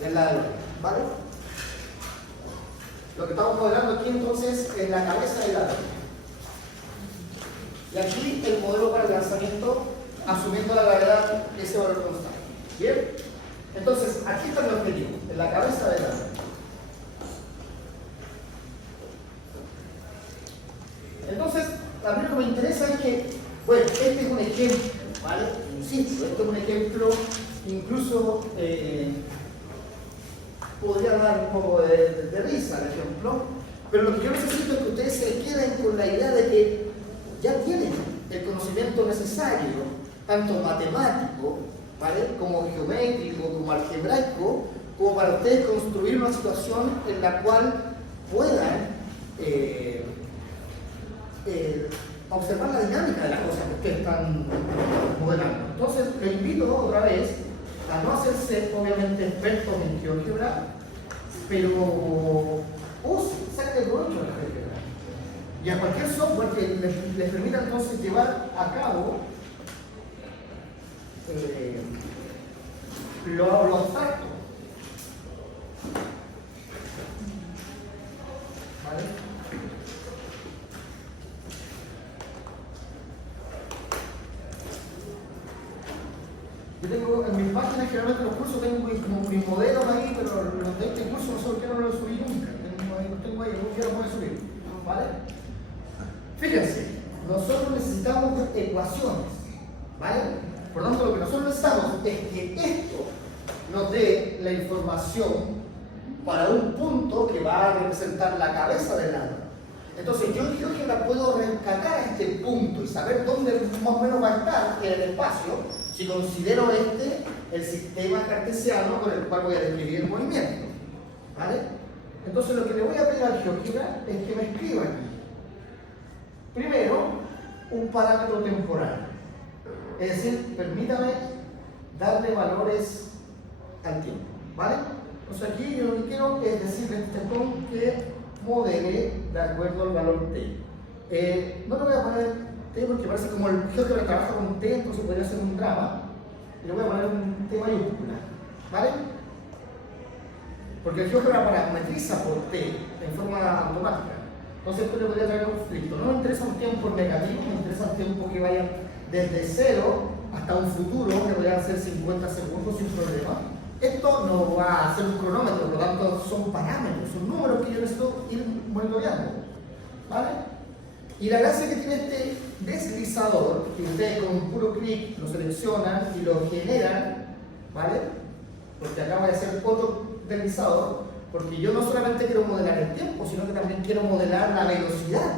del ladrón, ¿vale? Lo que estamos modelando aquí entonces es la cabeza del ladrón. Y aquí el modelo para el lanzamiento asumiendo la gravedad de ese valor constante. ¿Bien? Entonces, aquí está el objetivo, en la cabeza del ladrón. Entonces, a mí lo que me interesa es que, bueno, este es un ejemplo, ¿vale? Insisto, este es un ejemplo, incluso podría dar un poco de risa el ejemplo, pero lo que yo necesito es que ustedes se queden con la idea de que ya tienen el conocimiento necesario, tanto matemático, ¿vale?, como geométrico, como algebraico, como para ustedes construir una situación en la cual puedan observar la dinámica de las cosas que ustedes están modelando. Entonces, les invito otra vez a no hacerse, obviamente, expertos en GeoGebra, pero saquen el provecho de la GeoGebra. Y a cualquier software que les permita entonces llevar a cabo lo abstracto. ¿Vale? Yo tengo en mis páginas, generalmente los cursos tengo como mis modelos ahí, pero los de este curso no sé por qué no los subí nunca. Los tengo ahí, algún día los voy a subir. ¿Vale? Fíjense, nosotros necesitamos ecuaciones. ¿Vale? Por lo tanto, lo que nosotros necesitamos es que esto nos dé la información para un punto que va a representar la cabeza del ladrón. Entonces, yo en GeoGebra puedo rescatar este punto y saber dónde más o menos va a estar en el espacio si considero este el sistema cartesiano con el cual voy a describir el movimiento. ¿Vale? Entonces, lo que le voy a pedir al GeoGebra es que me escriba aquí. Primero, un parámetro temporal. Es decir, permítame darle valores al tiempo. ¿Vale? Entonces, aquí yo lo que quiero es decirle a este con que modele de acuerdo al valor t. No le voy a poner t porque parece como el GeoGebra trabaja con t, entonces podría ser un drama. Y le voy a poner un t mayúscula. ¿Vale? Porque el GeoGebra parametriza por t en forma automática. Entonces esto le podría traer conflicto. No me interesa un tiempo negativo, me interesa un tiempo que vaya desde 0 hasta un futuro, que podrían ser 50 segundos sin problema. Esto no va a ser un cronómetro, por lo tanto son parámetros, son números que yo necesito ir monitoreando. ¿Vale? Y la gracia que tiene este deslizador, que ustedes con un puro clic lo seleccionan y lo generan, ¿vale? Porque acá voy a hacer otro deslizador, porque yo no solamente quiero modelar el tiempo, sino que también quiero modelar la velocidad.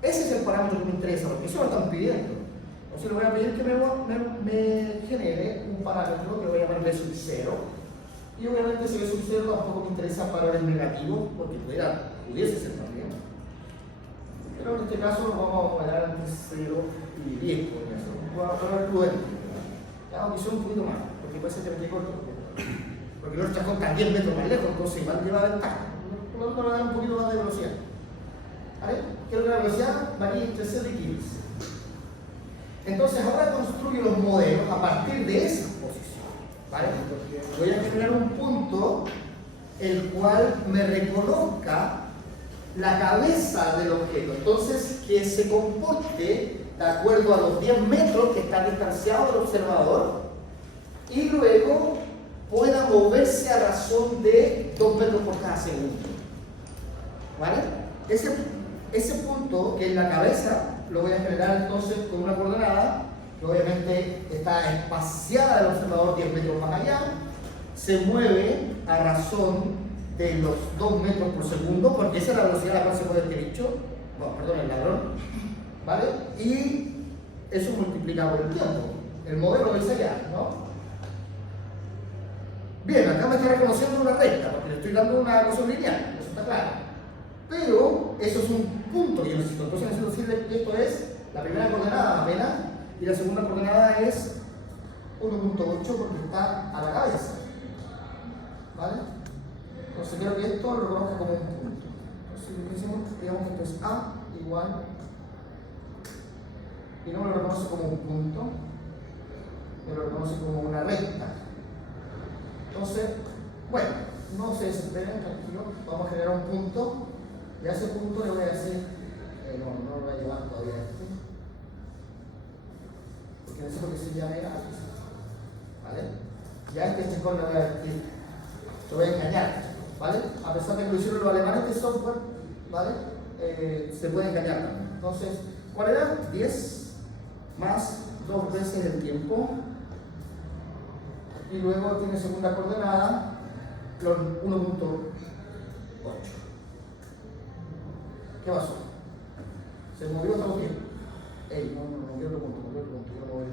Ese es el parámetro que me interesa, porque eso lo están pidiendo. Entonces le voy a pedir que me genere un parámetro que voy a llamar b sub 0. Y obviamente ese b sub 0 tampoco me interesa valores negativos, porque pudiese ser también. Pero en este caso lo vamos a modelar entre 0 y 10. Voy a poner prudente. Ya, aunque sea un poquito más, porque puede ser que me quede corto. Porque el otro chajón está 10 metros más lejos, entonces igual lleva ventaja. Por lo tanto, le voy a dar un poquito más de velocidad. ¿Vale? Quiero que la velocidad varíe entre 0 y 15. Entonces ahora construyo los modelos a partir de esa posición. ¿Vale? Voy a generar un punto el cual me reconozca la cabeza del objeto. Entonces, que se comporte de acuerdo a los 10 metros que está distanciado del observador y luego pueda moverse a razón de 2 metros por cada segundo. ¿Vale? Ese punto, que es la cabeza, lo voy a generar entonces con una coordenada que obviamente está espaciada del observador 10 metros más allá, se mueve a razón de los 2 metros por segundo, porque esa es la velocidad a la cual se mueve este bicho, el ladrón, ¿vale? Y eso multiplicado por el tiempo. El modelo lo dice allá, ¿no? Bien, acá me está reconociendo una recta, porque le estoy dando una ecuación lineal, eso está claro. Pero eso es un punto que yo necesito. Entonces necesito decirle que esto es la primera coordenada apenas, y la segunda coordenada es 1.8 porque está a la cabeza. ¿Vale? Entonces quiero que esto lo reconozca como un punto. Entonces digamos que esto es A igual, y no me lo reconoce como un punto, me lo reconoce como una recta. Entonces, Bueno, no se desesperen, tranquilo, vamos a generar un punto, y a ese punto le voy a decir, no lo voy a llevar todavía porque necesito que se llame X, ¿vale? Ya este chacón lo voy a vestir, lo voy a engañar, ¿vale? A pesar de que lo hicieron los alemanes de software, ¿vale? Se puede engañar también. Entonces, ¿cuál era? 10 más 2 veces el tiempo, y luego tiene segunda coordenada, 1.8. ¿Qué pasó? Se movió otro tiempo. No movió otro punto, yo lo moví.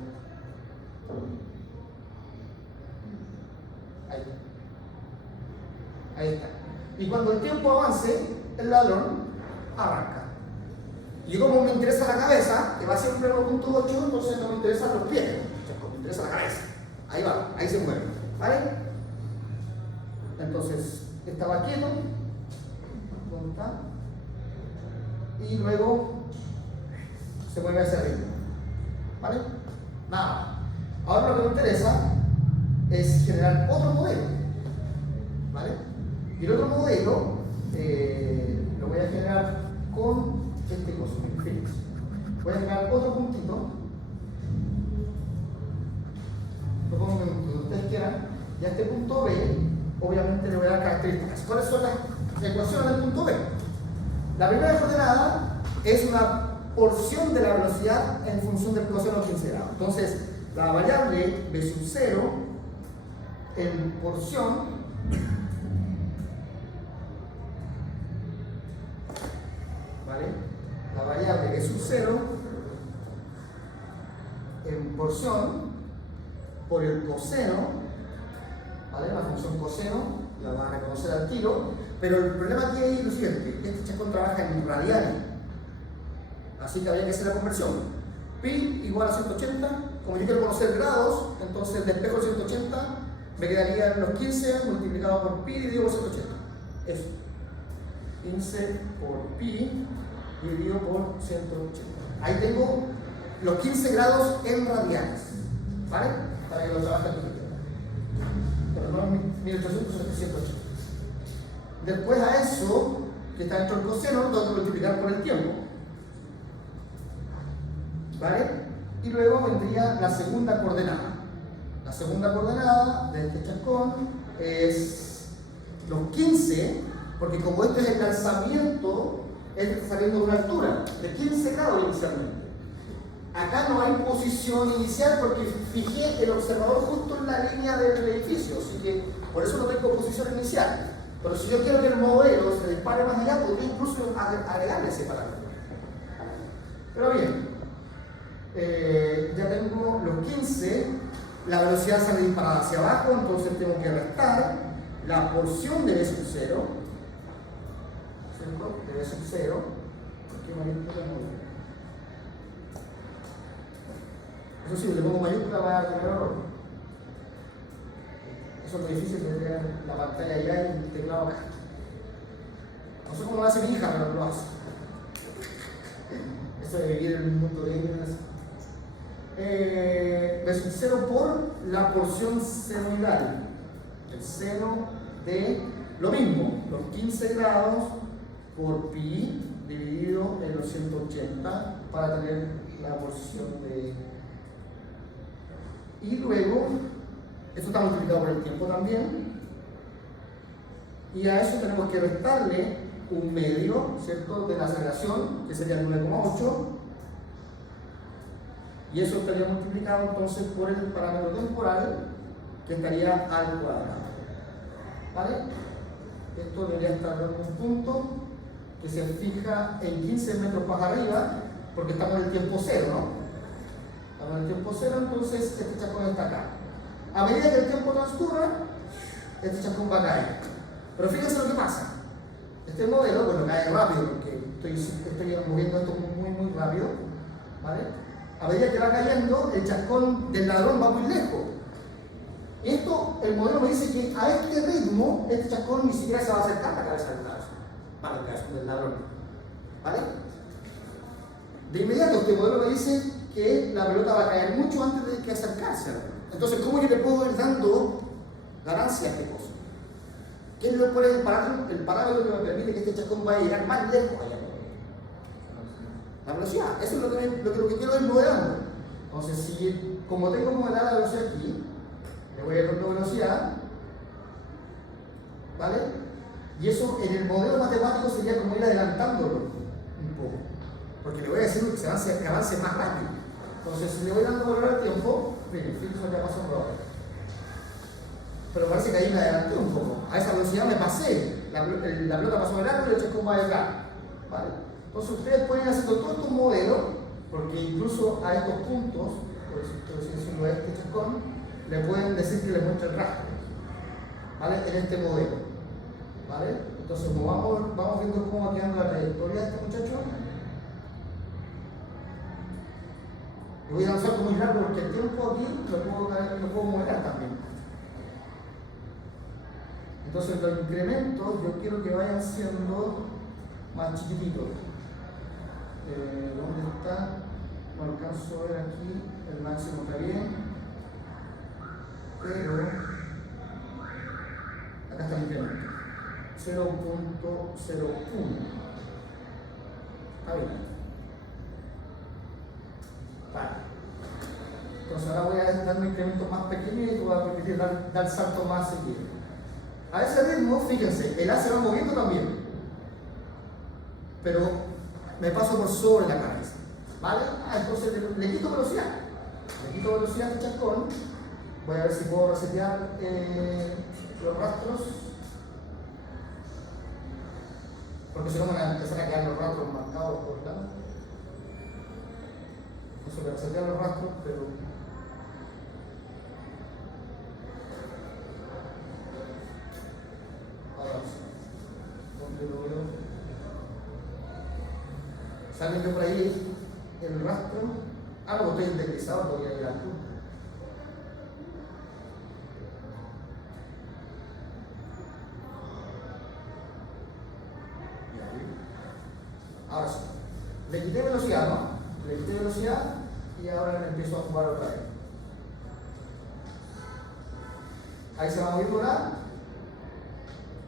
Ahí está. Y cuando el tiempo avance, el ladrón arranca. Y como me interesa la cabeza, que va siempre a 1.8, entonces no me interesan los pies, me interesa la cabeza. Ahí va, ahí se mueve. ¿Vale? Entonces, estaba quieto. ¿Dónde está? Y luego se mueve hacia arriba. ¿Vale? Nada. Ahora lo que me interesa es generar otro modelo. ¿Vale? Y el otro modelo lo voy a generar con este coso, fíjense. Voy a generar otro puntito. Lo pongo donde ustedes quieran. Y a este punto B, obviamente le voy a dar características. ¿Cuáles son las ecuaciones del punto B? La primera coordenada es una porción de la velocidad en función del coseno 15 grados. Entonces, la variable B sub 0 en porción ¿vale? La variable B sub 0 en porción por el coseno, ¿vale? La función coseno la van a reconocer al tiro, pero el problema aquí es lo siguiente: este chacón trabaja en radianes, así que habría que hacer la conversión. Pi igual a 180, como yo quiero conocer grados, entonces despejo el 180, me quedarían los 15 multiplicado por pi dividido por 180. Eso. 15 por pi dividido por 180. Ahí tengo los 15 grados en radianes, ¿vale? Para que lo trabajen aquí. Pero no en 1800, sino 180. Después a eso, que está dentro del coseno, lo tengo que multiplicar por el tiempo, ¿vale? Y luego vendría la segunda coordenada. La segunda coordenada de este chascón es los 15, porque como este es el lanzamiento, este está saliendo de una altura de 15 grados inicialmente. Acá no hay posición inicial porque fijé el observador justo en la línea del edificio, así que por eso no tengo posición inicial. Pero si yo quiero que el modelo se dispare más allá, podría incluso agregarle ese parámetro. Pero bien, ya tengo los 15, la velocidad sale disparada hacia abajo, entonces tengo que restar la porción de B sub 0, ¿cierto? De B sub 0, ¿por qué mayúscula no? Eso sí, le pongo mayúscula va a tener error. Eso es muy difícil de tener la pantalla allá y el teclado acá. No sé cómo lo hace mi hija, pero lo hace. Eso de vivir en un mundo de ingresos. B sub 0 por la porción senoidal. El seno de lo mismo, los 15 grados por pi dividido en los 180 para tener la porción de. Y luego, esto está multiplicado por el tiempo también, y a eso tenemos que restarle un medio, ¿cierto?, de la aceleración, que sería el 9,8, y eso estaría multiplicado entonces por el parámetro temporal, que estaría al cuadrado. ¿Vale? Esto debería estar en un punto que se fija en 15 metros más arriba, porque estamos en el tiempo cero, ¿no? Estamos en el tiempo cero, entonces este chascón está acá. A medida que el tiempo transcurra, este chascón va a caer. Pero fíjense lo que pasa. Este modelo, bueno, cae rápido, porque estoy moviendo esto muy rápido, ¿vale? A medida que va cayendo, el chascón del ladrón va muy lejos. Y esto, el modelo me dice que a este ritmo, este chascón ni siquiera se va a acercar a la cabeza del ladrón. Para el caso del ladrón. ¿Vale? De inmediato, este modelo me dice que la pelota va a caer mucho antes de que acercarse. Entonces, ¿cómo yo le puedo ir dando ganancia a este coso? ¿Qué es cuál es el parámetro que me permite que este chascón vaya a llegar más lejos allá? La velocidad. Eso es lo que quiero ir modelando. Entonces, si como tengo modelada la velocidad aquí, le voy a ir dando velocidad, ¿vale? Y eso en el modelo matemático sería como ir adelantándolo un poco, porque le voy a decir que avance más rápido. Entonces, si le voy dando valor al tiempo, miren, fíjense ya pasó por ahora. Pero parece que ahí me adelanté un poco. A esa velocidad me pasé. La pelota pasó de largo y el chascón va detrás. ¿Vale? Entonces, ustedes pueden hacer todo estos modelos, porque incluso a estos puntos, por decirlo a este chascón, le pueden decir que les muestre el rastro, ¿vale? En este modelo, ¿vale? Entonces, vamos viendo cómo va quedando la trayectoria de este muchacho. Le voy a dar un salto muy largo porque el tiempo aquí lo puedo modelar también. Entonces, los incrementos yo quiero que vayan siendo más chiquititos. ¿Dónde está? No alcanzo a ver aquí. El máximo está bien. Pero acá está el incremento. 0.01. Está bien. Vale. Entonces ahora voy a dar un incremento más pequeño y te voy a permitir dar salto más seguido. A ese ritmo, fíjense, el A se va moviendo también, pero me paso por sobre la cabeza, ¿vale? Entonces le quito velocidad a este chascón. Voy a ver si puedo resetear los rastros, porque si no me van a empezar a quedar los rastros marcados por el lado. Entonces voy a resetear los rastros, pero sale yo por ahí el rastro. Ah, no, estoy indexado, todavía ir al punto. Ahora sí, le quité velocidad, ¿no? Le quité velocidad y ahora me empiezo a jugar otra vez. Ahí se va moviendo la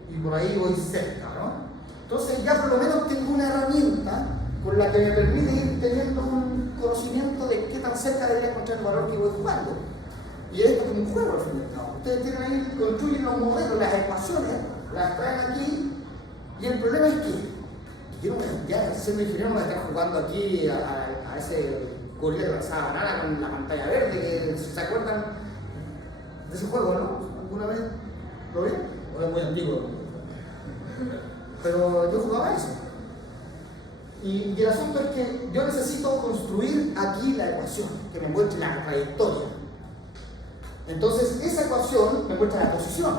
y por ahí voy cerca, ¿no? Entonces ya por lo menos tengo una herramienta con la que me permite ir teniendo un conocimiento de qué tan cerca debería encontrar el valor que voy jugando. Y esto es un juego al fin y al cabo. Ustedes tienen ahí, construyen los modelos, las ecuaciones, las traen aquí, y el problema es que yo no me, ya siendo ingeniero no me estar jugando aquí a ese gorila de lanzada banana con la pantalla verde, que se acuerdan de ese juego, ¿no? ¿Alguna vez lo ven? O es muy antiguo. Pero yo jugaba eso. Y el asunto es que yo necesito construir aquí la ecuación que me muestre la trayectoria. Entonces, esa ecuación me muestra la posición.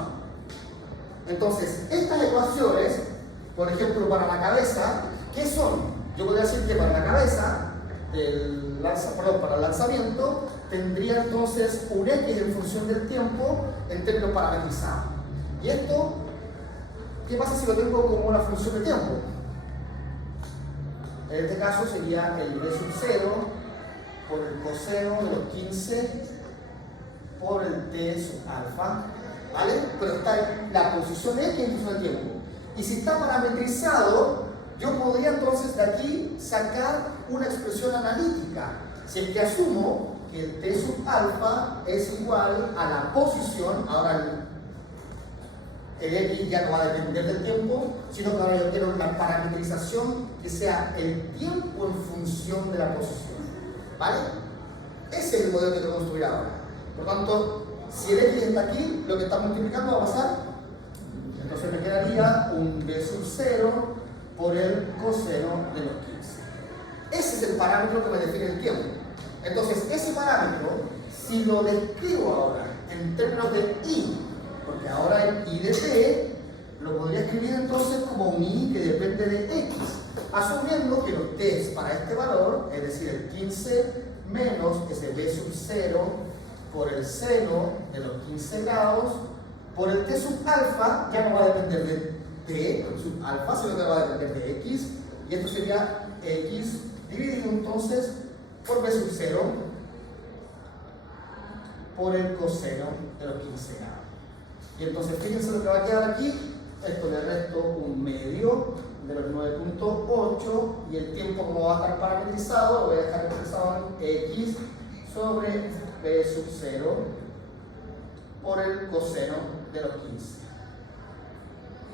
Entonces, estas ecuaciones, por ejemplo, para la cabeza, ¿qué son? Yo podría decir que para la cabeza, para el lanzamiento, tendría entonces un X en función del tiempo en términos parametrizados. Y esto, ¿qué pasa si lo tengo como una función de tiempo? En este caso sería el B sub 0 por el coseno de los 15 por el T sub alfa, ¿vale? Pero está la posición X en función del tiempo. Y si está parametrizado, yo podría entonces de aquí sacar una expresión analítica. Si es que asumo que el T sub alfa es igual a la posición, ahora el X ya no va a depender del tiempo, sino que ahora yo quiero la parametrización que sea el tiempo en función de la posición, ¿vale? Ese es el modelo que tengo que construir ahora. Por lo tanto, si el X está aquí, lo que está multiplicando va a pasar, entonces me quedaría un B sub 0 por el coseno de los 15. Ese es el parámetro que me define el tiempo. Entonces, ese parámetro, si lo describo ahora en términos de I, porque ahora el I de T lo podría escribir entonces como un I que depende de X, asumiendo que los T para este valor, es decir, el 15 menos ese B sub 0 por el seno de los 15 grados, por el T sub alfa, ya no va a depender de T sub alfa, sino que va a depender de X, y esto sería X dividido entonces por B sub 0 por el coseno de los 15 grados. Y entonces fíjense lo que va a quedar aquí, esto le resto un medio de los 9.8 y el tiempo como va a estar parametrizado, lo voy a dejar expresado en x sobre b sub 0 por el coseno de los 15.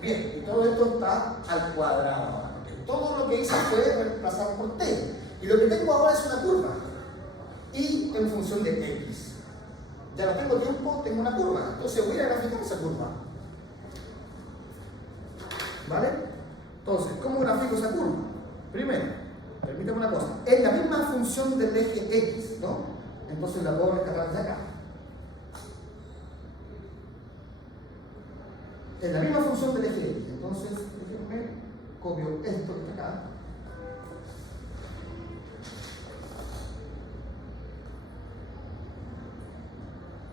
Bien, y todo esto está al cuadrado ahora. Todo lo que hice fue reemplazar por t. Y lo que tengo ahora es una curva. Y en función de x. Ya no tengo tiempo, tengo una curva. Entonces voy a graficar esa curva. ¿Vale? Entonces, ¿cómo grafico esa curva? Primero, permítame una cosa. Es la misma función del eje x, ¿no? Entonces la puedo rescatar desde acá. Es la misma función del eje x. Entonces, déjenme, copio esto que está acá.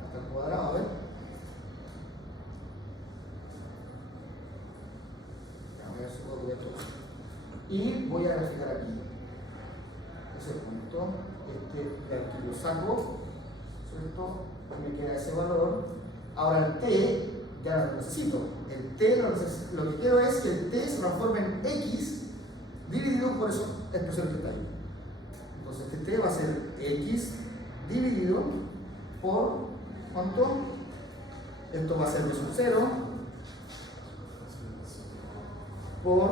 Hasta el cuadrado, a ver. A ver si puedo copiar todo. Y voy a graficar aquí. Ese punto. De aquí lo saco. ¿Cierto? Me queda ese valor. Ahora el t ya no lo necesito. El t lo que quiero es que el t se transforme en x dividido por esa expresión que está ahí. Entonces este t va a ser x dividido por ¿cuánto? Esto va a ser b sub 0 por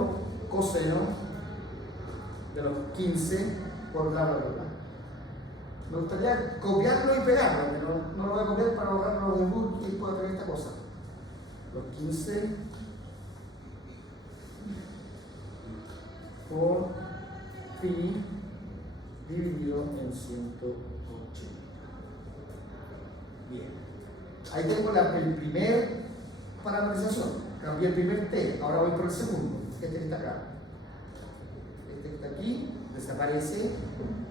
coseno de los 15 por bla bla bla. Me gustaría copiarlo y pegarlo, pero no lo voy a copiar para ahorrar los debuts que pueda tener esta cosa. Los 15 por pi dividido en 180. Bien. Ahí tengo el primer parametrización. Cambié el primer t, ahora voy por el segundo. Este que está acá. Este que está aquí desaparece.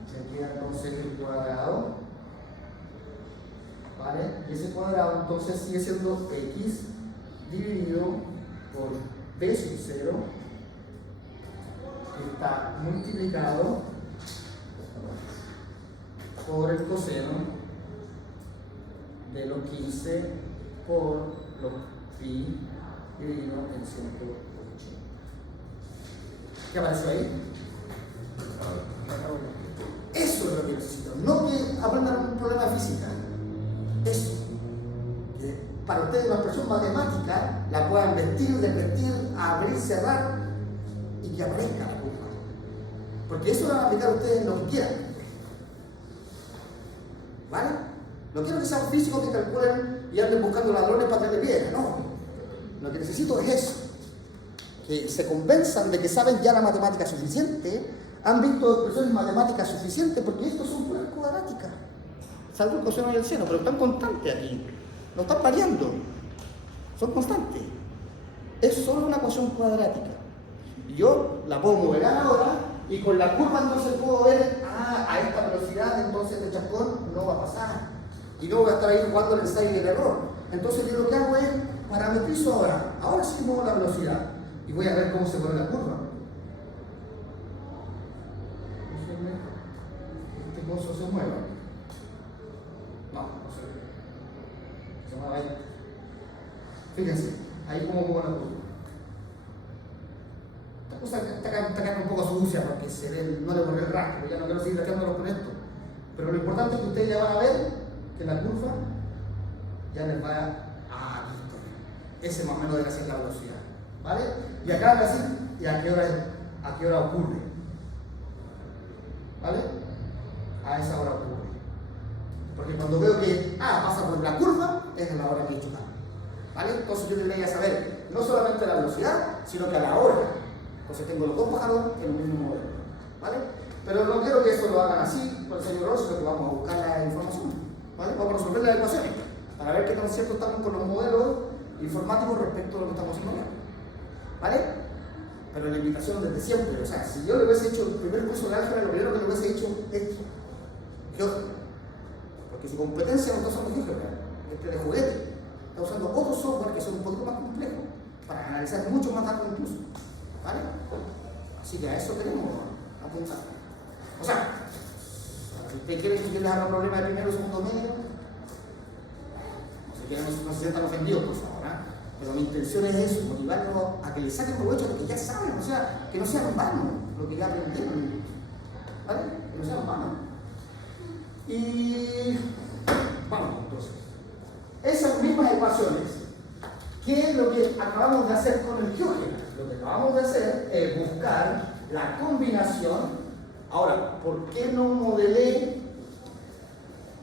Me queda entonces el cuadrado. ¿Vale? Y ese cuadrado entonces sigue siendo x dividido por b sub 0 que está multiplicado por el coseno de los 15 por los pi dividido en 180. ¿Qué apareció ahí? Eso es lo que necesito, no que aprendan un problema de física. Eso. Para ustedes una expresión matemática la puedan vestir, desvestir, abrir, cerrar y que aparezca la curva. Porque eso lo van a aplicar ustedes lo que quieran. ¿Vale? No quiero que sean físicos que calculen y anden buscando ladrones para que le piedra, no. Lo que necesito es eso. Que se convenzan de que saben ya la matemática suficiente, han visto expresiones matemáticas suficientes, porque estos son puras cuadráticas. Salvo el coseno y el seno, pero están constantes aquí. No están variando. Son constantes. Es solo una ecuación cuadrática. Y yo la puedo mover ahora y con la curva entonces puedo ver, a esta velocidad entonces el chascón no va a pasar. Y no voy a estar ahí jugando el ensayo y el error. Entonces yo lo que hago es parametrizo ahora. Ahora sí muevo la velocidad. Y voy a ver cómo se mueve la curva. Este coso se mueve. No se ve. Se mueve ahí. Fíjense, ahí como muevo la curva. Esta cosa está quedando un poco sucia porque no le borré el rastro, ya no quiero seguir lateándolos con esto. Pero lo importante es que ustedes ya van a ver que la curva ya les va a listo. Ese más o menos debe ser la velocidad. ¿Vale? Y acá va a decir, ¿y a qué hora ocurre? ¿Vale? A esa hora ocurre. Porque cuando veo que pasa por la curva, es a la hora que he chocado. ¿Vale? Entonces yo tendría que saber no solamente la velocidad, sino que a la hora. Entonces tengo los dos pájaros en el mismo modelo. ¿Vale? Pero no quiero que eso lo hagan así, por el señor Ross, sino que vamos a buscar la información. ¿Vale? Vamos a resolver las ecuaciones para ver qué tan cierto estamos con los modelos informáticos respecto a lo que estamos haciendo ahora. ¿Vale? Pero la invitación desde siempre, o sea, si yo le hubiese hecho el primer curso de álgebra, lo primero que le hubiese hecho es esto, GeoGebra. Porque su competencia no está usando GeoGebra, de juguete, está usando otros software que son un poquito más complejos para analizar mucho más datos incluso. ¿Vale? Así que a eso tenemos que apuntar. O sea, si ustedes quieren que yo les haga un problema de primero o segundo medio, no se sientan ofendidos, por favor, Pero mi intención es eso, motivarlos a que le saquen provecho a lo que ya saben, o sea, que no sea en vano lo que ya aprendieron, ¿vale? Que no sea en vano. Y vamos entonces. Esas mismas ecuaciones, ¿qué es lo que acabamos de hacer con el GeoGebra? Lo que acabamos de hacer es buscar la combinación. Ahora, ¿por qué no modelé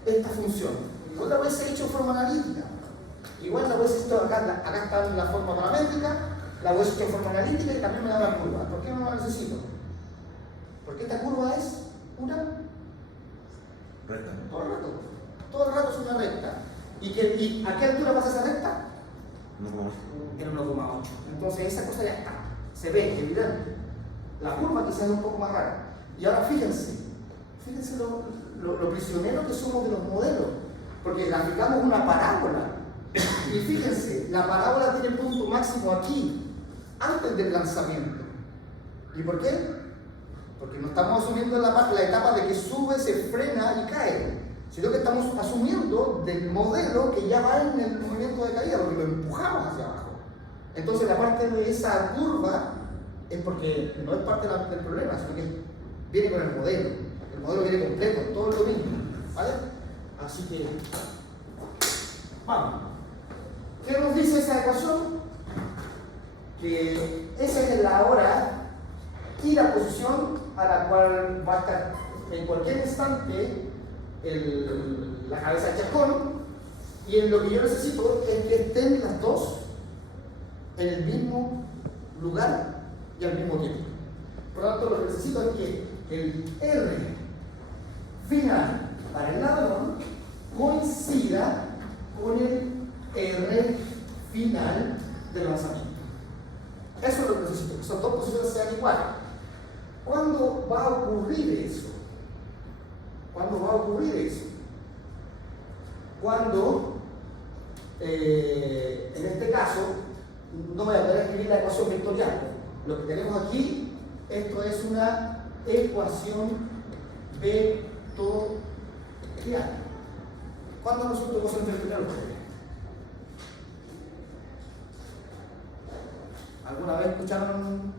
esta función? Otra vez he hecho forma analítica. Igual la hubiese hecho acá está en la forma paramétrica, la hubiese hecho en forma analítica y también me da la curva. ¿Por qué no la necesito? Porque esta curva es una recta. Todo el rato es una recta. ¿Y a qué altura pasa esa recta? 1,8. En 1,8. Entonces esa cosa ya está. Se ve, evidente. La curva quizás es un poco más rara. Y ahora fíjense lo prisioneros que somos de los modelos. Porque le aplicamos una parábola. Y fíjense, la parábola tiene el punto máximo aquí, antes del lanzamiento. ¿Y por qué? Porque no estamos asumiendo la etapa de que sube, se frena y cae, sino que estamos asumiendo del modelo que ya va en el movimiento de caída, porque lo empujamos hacia abajo. Entonces la parte de esa curva es porque no es parte del problema, sino que viene con el modelo. El modelo viene completo, todo lo mismo, ¿vale? Así que, vamos. ¿Qué nos dice esa ecuación? Que esa es la hora y la posición a la cual va a estar en cualquier instante la cabeza de chascón, y en lo que yo necesito es que estén las dos en el mismo lugar y al mismo tiempo. Por lo tanto, lo que necesito es que el R final para el ladrón coincida con el R final del lanzamiento. Eso es lo que necesito, que esas dos posiciones sean iguales. ¿Cuándo va a ocurrir eso? ¿Cuándo va a ocurrir eso? Cuando, en este caso, no voy a poder escribir la ecuación vectorial. Lo que tenemos aquí, esto es una ecuación vectorial. ¿Cuándo resulta ecuación vectorial ustedes? ¿Alguna vez escucharon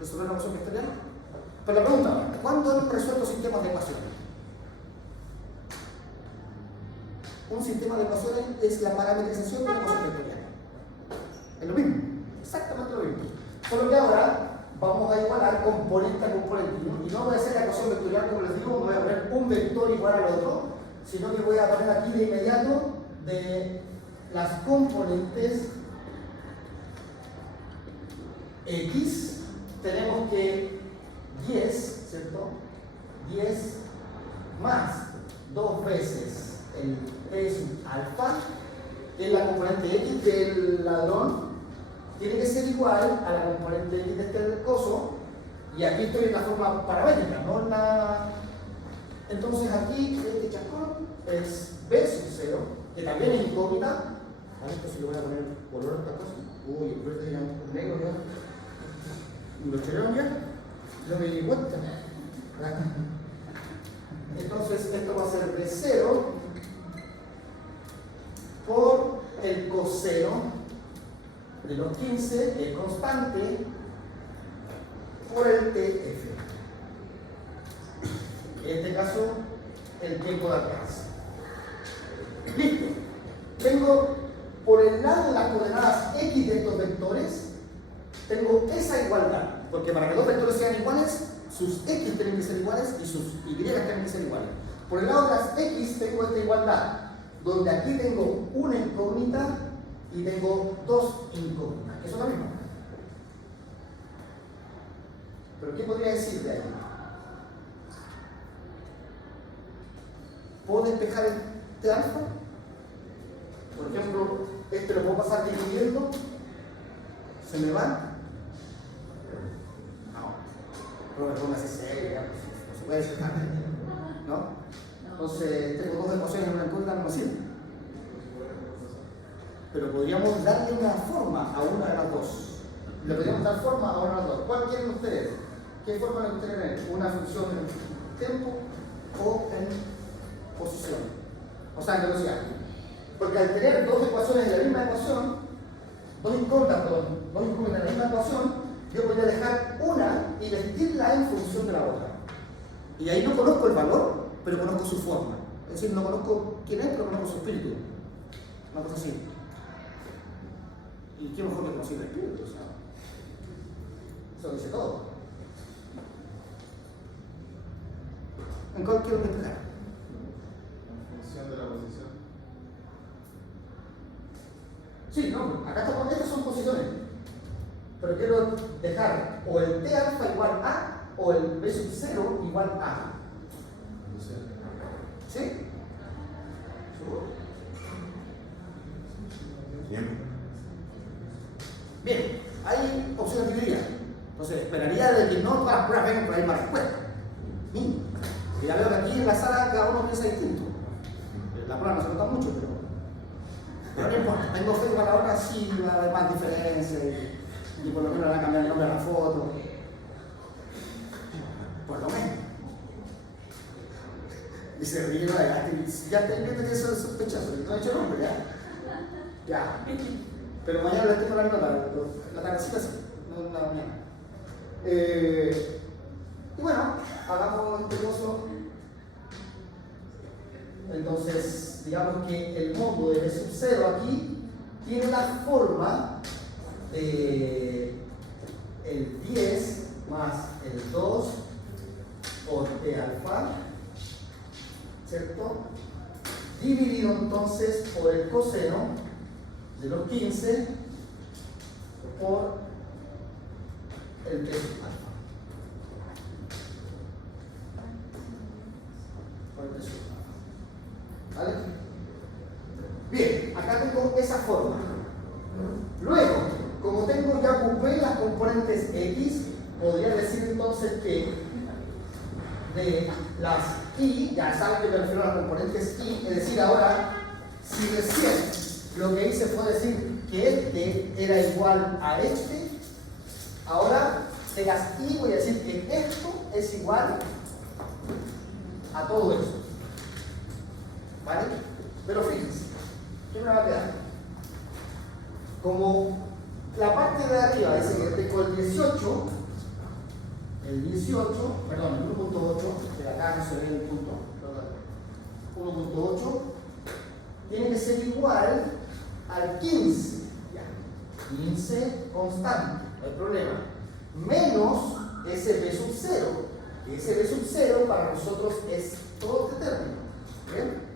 resolver una ecuación vectorial? Pero la pregunta, ¿cuándo han resuelto sistemas de ecuaciones? Un sistema de ecuaciones es la parametrización de una ecuación vectorial. Es lo mismo, exactamente lo mismo. Solo que ahora vamos a igualar componente a componente. Y no voy a hacer la ecuación vectorial como les digo, no voy a poner un vector igual al otro, sino que voy a poner aquí de inmediato de las componentes X, tenemos que 10, ¿cierto? 10 más 2 veces el peso alfa, que es la componente X del ladrón, tiene que ser igual a la componente X de este coso, y aquí estoy en la forma paramétrica, no en la... Entonces aquí este chascón es B sub 0, que también es incógnita. A esto sí le voy a poner color a esta cosa. Uy, el verde ya es negro ya. ¿Lo echaron ya? Yo me di cuenta. Entonces esto va a ser B 0 por el coseno de los 15, que es constante, por el TF. En este caso, el tiempo de alcance. Listo. Tengo por el lado de las coordenadas X de estos vectores, tengo esa igualdad. Porque para que dos vectores sean iguales, sus X tienen que ser iguales y sus Y tienen que ser iguales. Por el lado de las X tengo esta igualdad, donde aquí tengo una incógnita y tengo dos incógnitas, que son lo mismo. ¿Pero qué podría decir de ahí? ¿Puedo despejar este alfa? Por ejemplo, este lo puedo pasar dividiendo, se me va. No me pongas ese serio, no se puede despejar, ¿no? Entonces tengo dos ecuaciones en una incógnita, no me sirve. Pero podríamos darle una forma a una de las dos. Le podríamos dar forma a una de las dos. ¿Cuál quieren ustedes? ¿Qué forma le gustaría tener? ¿Una función en tiempo o en posición? O sea, en velocidad. Porque al tener dos ecuaciones en la misma ecuación, dos incógnitas en la misma ecuación, yo podría dejar una y vestirla en función de la otra. Y ahí no conozco el valor, pero conozco su forma. Es decir, no conozco quién es, pero conozco su espíritu. Una cosa así. ¿Y qué mejor que conocer el espíritu? O sea, eso dice todo. ¿En cuál quiero despejar? En función de la posición. Sí, no, acá estas son posiciones. Pero quiero dejar o el T alfa igual a o el B sub 0 igual a. ¿Sí? ¿Seguro? Bien. Bien, hay opciones divididas. Entonces esperaría de que no todas las pruebas vengan con la misma respuesta. Y ya veo que aquí en la sala cada uno piensa distinto. La prueba no se nota mucho, pero no importa. Tengo fe que para ahora sí va a haber más diferencias y por lo menos van a cambiar el nombre de la foto. Por lo menos. Y se ríe, ya estoy viendo que eso es sospechoso, no he hecho nombre, ya. Ya. Pero mañana les tengo la nota, la tardecita sí, no la mañana. Y bueno, hagamos este coso. Entonces, digamos que el módulo de B sub 0 aquí tiene la forma de el 10 más el 2 por T alfa, ¿cierto? Dividido entonces por el coseno de los 15 por el T sub alfa. Por el T sub alfa. ¿Vale? Bien, acá tengo esa forma. Luego, como tengo ya ocupé las componentes X, podría decir entonces que de las Y, ya saben que me refiero a las componentes Y, es decir, ahora, si recién lo que hice fue decir que este era igual a este, ahora de las Y voy a decir que esto es igual a todo eso. ¿Vale? Pero fíjense, ¿qué me va a quedar? Como la parte de arriba dice que tengo el 18, perdón, el 1.8, de acá no se ve el punto, 1.8, tiene que ser igual al 15, ya. 15 constante, no hay problema, menos ese B sub 0, y ese B sub 0 para nosotros es todo este término, ¿bien?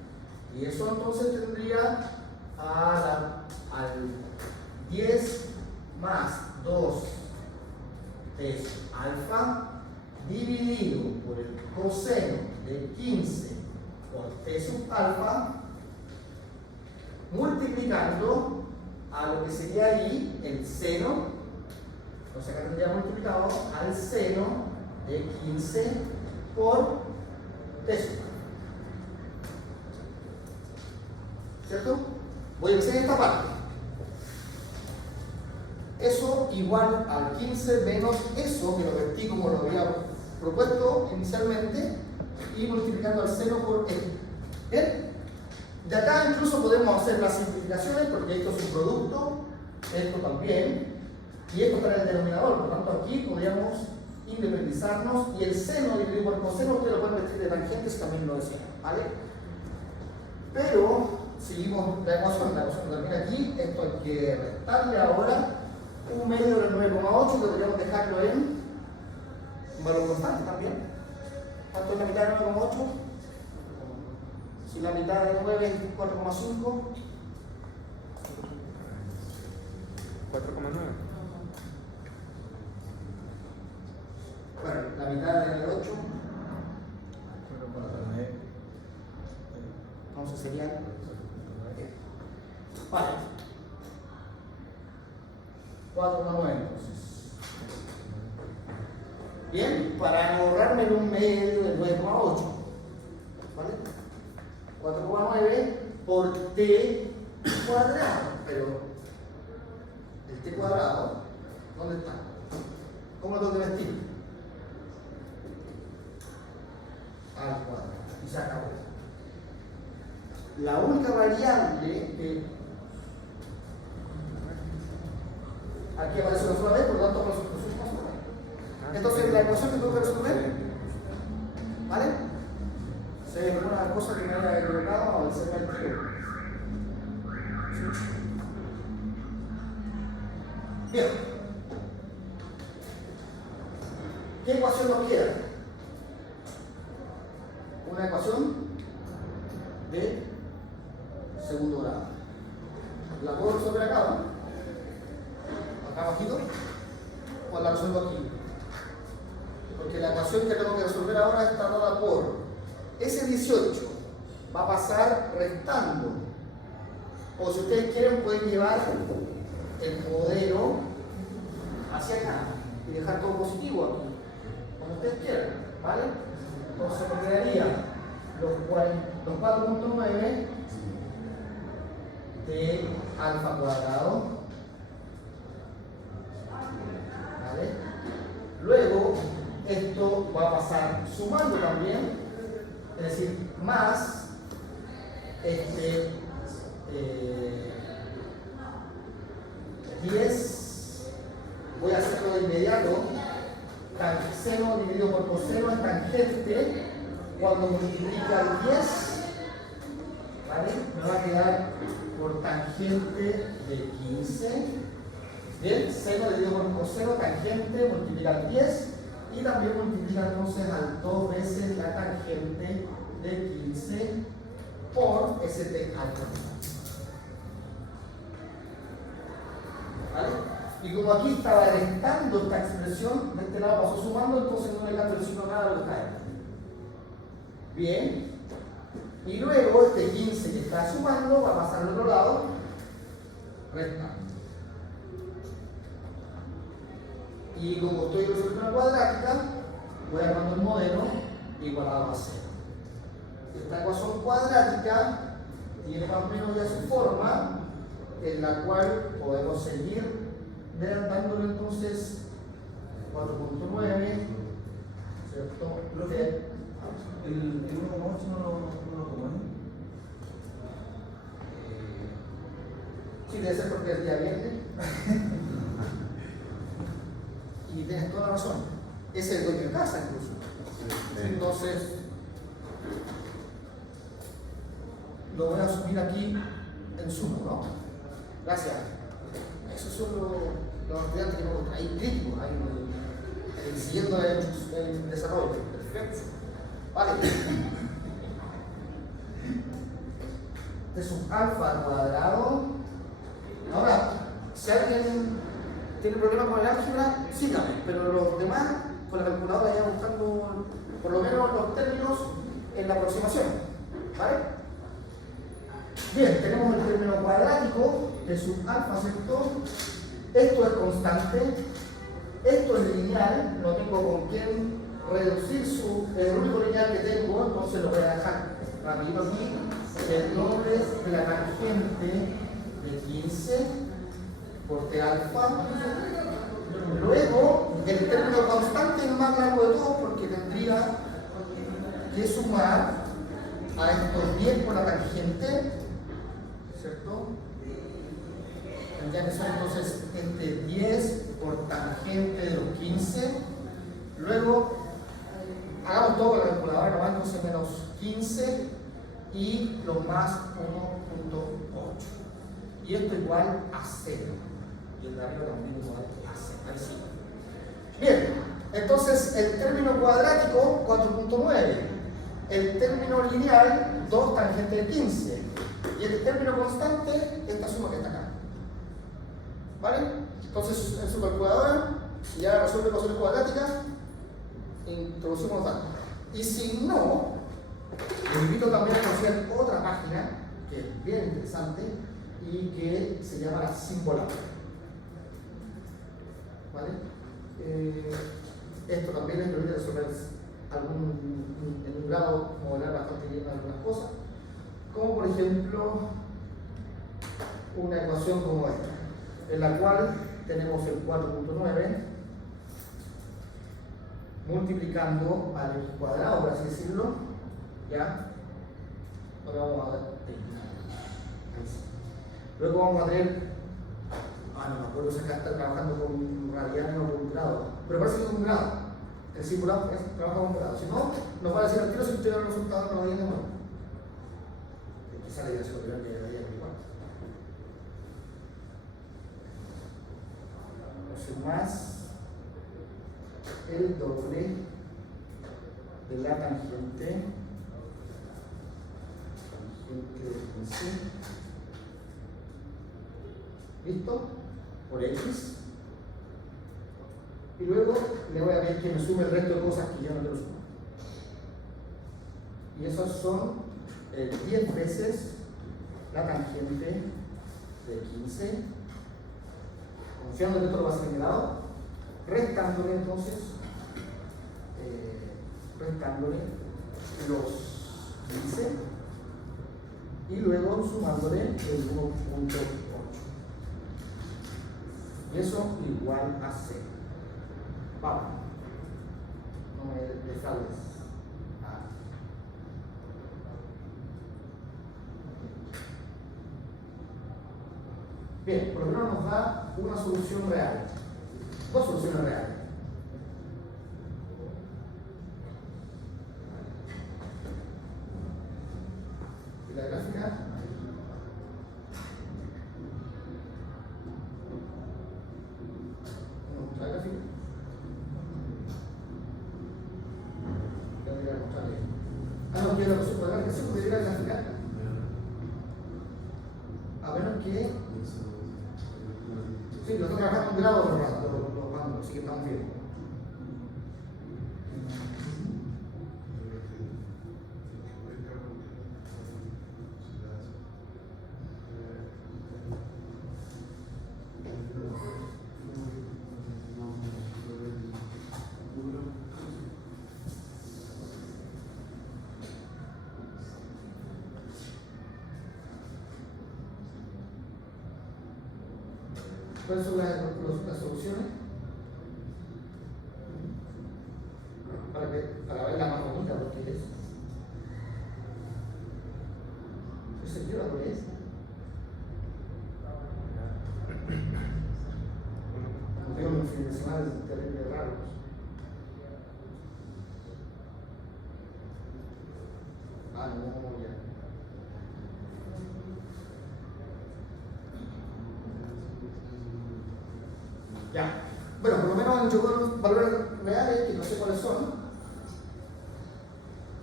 Y eso entonces tendría al 10 más 2 T alfa dividido por el coseno de 15 por T sub alfa multiplicando a lo que sería ahí el seno, o sea que tendría multiplicado al seno de 15 por T sub alfa. ¿Cierto? Voy a empezar en esta parte. Eso igual al 15 menos eso, que lo vertí como lo había propuesto inicialmente, y multiplicando al seno por L. ¿Bien? De acá incluso podemos hacer las simplificaciones, porque esto es un producto, esto también, y esto está en el denominador, por lo tanto aquí podríamos independizarnos, y el seno dividido por el coseno, ustedes lo pueden vestir de tangentes, también lo decían, ¿vale? Pero seguimos la ecuación termina aquí, esto hay que restarle ahora un medio del 9,8 que podríamos dejarlo en un valor constante también. ¿Cuánto es la mitad de 9,8? Si la mitad de 9 es 4,5. 4,9. Bueno, la mitad de 8. Entonces serían. Vale. 4,9 entonces. Bien, para ahorrarme en un medio del 9,8. ¿Vale? 4,9 por T cuadrado. Pero el T cuadrado, ¿dónde está? ¿Cómo lo tengo que vestir? Al cuadrado. Y se acabó. La única variable aquí aparece una sola vez, por lo tanto aparece una sola vez. Entonces la ecuación que tengo que resolver, ¿vale? Si hay alguna cosa que me haya equivocado o se me ha equivocado. Bien. ¿Qué ecuación nos queda? Una ecuación de segundo grado. ¿La puedo resolver acá, no? Acá abajito. ¿O la resuelvo aquí? Porque la ecuación que tengo que resolver ahora está dada por ese 18 va a pasar restando. O si ustedes quieren pueden llevar el modelo hacia acá y dejar todo positivo aquí, como ustedes quieran, ¿vale? Entonces me quedaría los 4.9 de alfa cuadrado, ¿vale? Luego esto va a pasar sumando también, es decir, más 10, voy a hacerlo de inmediato, seno dividido por coseno es tangente, cuando multiplica el 10, ¿vale? Me va a quedar por tangente de 15, bien, seno dividido por coseno, tangente, multiplica el 10, y también multiplica entonces al 2 veces la tangente de 15 por st alfa. ¿Vale? Y como aquí estaba restando esta expresión, de este lado pasó sumando, entonces no le cambio el signo nada a lo que está ahí. Bien. Y luego este 15 que está sumando va a pasar al otro lado, restando. Y como estoy resolviendo una cuadrática, voy armando el modelo igualado a 0. Esta ecuación cuadrática tiene más o menos ya su forma, en la cual podemos seguir dándole entonces 4.9, ¿cierto? El 1,8 no lo comen. Sí, debe ser porque es día viernes. Y tienes toda la razón. Es el dueño de casa incluso. Entonces, lo voy a asumir aquí en sumo, ¿no? Gracias. Esos son los estudiantes que no hay críticos, hay siguiendo el desarrollo. Perfecto. Vale. De sub alfa al cuadrado. Ahora, si alguien tiene problema con el álgebra, sígame, pero los demás con la calculadora ya buscando por lo menos los términos en la aproximación. ¿Vale? Bien, tenemos el término cuadrático de sub alfa, ¿cierto? Esto es constante, esto es lineal, no tengo con quién reducir el único lineal que tengo, entonces lo voy a dejar rápido aquí, el doble de la tangente de 15 por T alfa. Luego, el término constante es el más largo de todos porque tendría que sumar a estos 10 por la tangente, ¿cierto? Ya que son entonces entre 10 por tangente de los 15. Luego, hagamos todo con la calculadora, nomás, entonces menos 15 y lo más 1.8. Y esto igual a 0. Y el de arriba también igual a 0. Ahí sí. Bien, entonces el término cuadrático 4.9. El término lineal 2 tangente de 15. Y el término constante, esta suma que está acá. ¿Vale? Entonces en su calculadora, si ya resuelve ecuaciones cuadráticas, introducimos datos. Y si no, les invito también a conocer otra página que es bien interesante y que se llama Simbolab. ¿Vale? Esto también les permite resolver en un grado modelar bastante bien algunas cosas, como por ejemplo una ecuación como esta, en la cual tenemos el 4.9 multiplicando al x cuadrado, por así decirlo, ¿ya? Ahora vamos a ver. Luego vamos a tener, no me acuerdo si acá está trabajando con radianes o con grado, pero parece que es un grado. El simulado trabaja con grado. Si no, nos va a decir al tiro si usted da el resultado en radianes o no. Quizá la idea se lo que radianes igual. Entonces, más el doble de la tangente de 15. ¿Listo? Por X. Y luego le voy a pedir que me sume el resto de cosas que yo no quiero sumar. Y esos son 10 veces la tangente de 15. Confiando que esto lo va a ser grado. Restándole entonces, restándole los 15 y luego sumándole el 1.8. Y eso igual a 0. Vamos. No me defraudes. Bien, por lo menos nos da una solución real. Dos soluciones reales. ¿Y la gráfica? ¿La gráfica? Ya voy a mostrarle. No quiero que se pueda que se pudiera gráfica. A menos que. Sí, lo estoy trabajando en grado los bandos, así que estamos bien. ¿Cuáles son las soluciones? Para ver la más bonita, porque es. ¿Qué se quiere lo que es? Como digo, los fines de semana es terrible raros. No, ya. Ya. Bueno, por lo menos han hecho los valores reales, que no sé cuáles son.